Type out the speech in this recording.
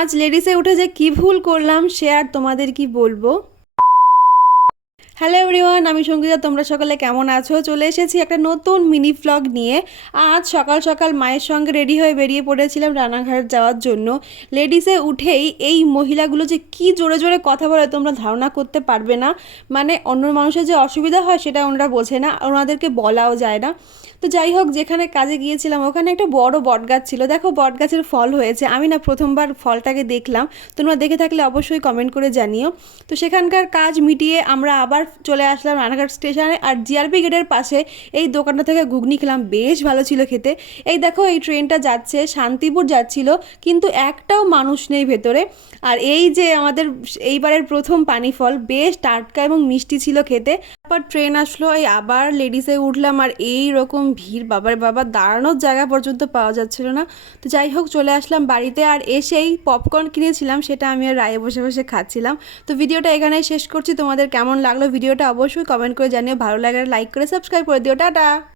আজ লেডিসে উঠে যে কি ভুল করলাম সে আর তোমাদের কি বলবো। হ্যালো এভরিওয়ান, আমি সঙ্গীতা। তোমরা সকলে কেমন আছো? চলে এসেছি একটা নতুন মিনি ভ্লগ নিয়ে। আজ সকাল সকাল মায়ের সঙ্গে রেডি হয়ে বেরিয়ে পড়েছিলাম রানাঘাট যাওয়ার জন্য। লেডিসে উঠেই এই মহিলাগুলো যে কি জোরে জোরে কথা বলে তোমরা ধারণা করতে পারবে না। মানে অন্য মানুষের যে অসুবিধা হয় সেটা ওনারা বোঝে না, ওনাদেরকে বলাও যায় না। তো যাই হোক, যেখানে কাজে গিয়েছিলাম ওখানে একটা বড় বটগাছ ছিল। দেখো বটগাছের ফল হয়েছে। আমি না প্রথমবার ফলটাকে দেখলাম। তোমরা দেখে থাকলে অবশ্যই কমেন্ট করে জানিও। তো সেখানকার কাজ মিটিয়ে আমরা আবার চলে আসলাম রানাঘাট স্টেশনে। আর জিআরপি গেটের পাশে এই দোকানটা থেকে ঘুগনি খেলাম, বেশ ভালো ছিল খেতে। এই দেখো এই ট্রেনটা যাচ্ছে, শান্তিপুর যাচ্ছিল, কিন্তু একটাও মানুষ নেই ভেতরে। আর এই যে আমাদের এইবারের প্রথম পানি ফল, বেশ টাটকা এবং মিষ্টি ছিল খেতে। তারপর ট্রেন আসলো, এই আবার লেডিসে উঠলাম, আর এই রকম ভিড়, বাবার বাবা, দাঁড়ানোর জায়গা পর্যন্ত পাওয়া যাচ্ছিল না। তো যাই হোক চলে আসলাম বাড়িতে। আর এসেই পপকর্ন কিনেছিলাম, সেটা আমি আর রায়ে বসে বসে খাচ্ছিলাম। তো ভিডিওটা এখানেই শেষ করছি। তোমাদের কেমন লাগলো ভিডিওটা অবশ্যই কমেন্ট করে জানিও। ভালো লাগলে লাইক করে সাবস্ক্রাইব করে দিও। টাটা।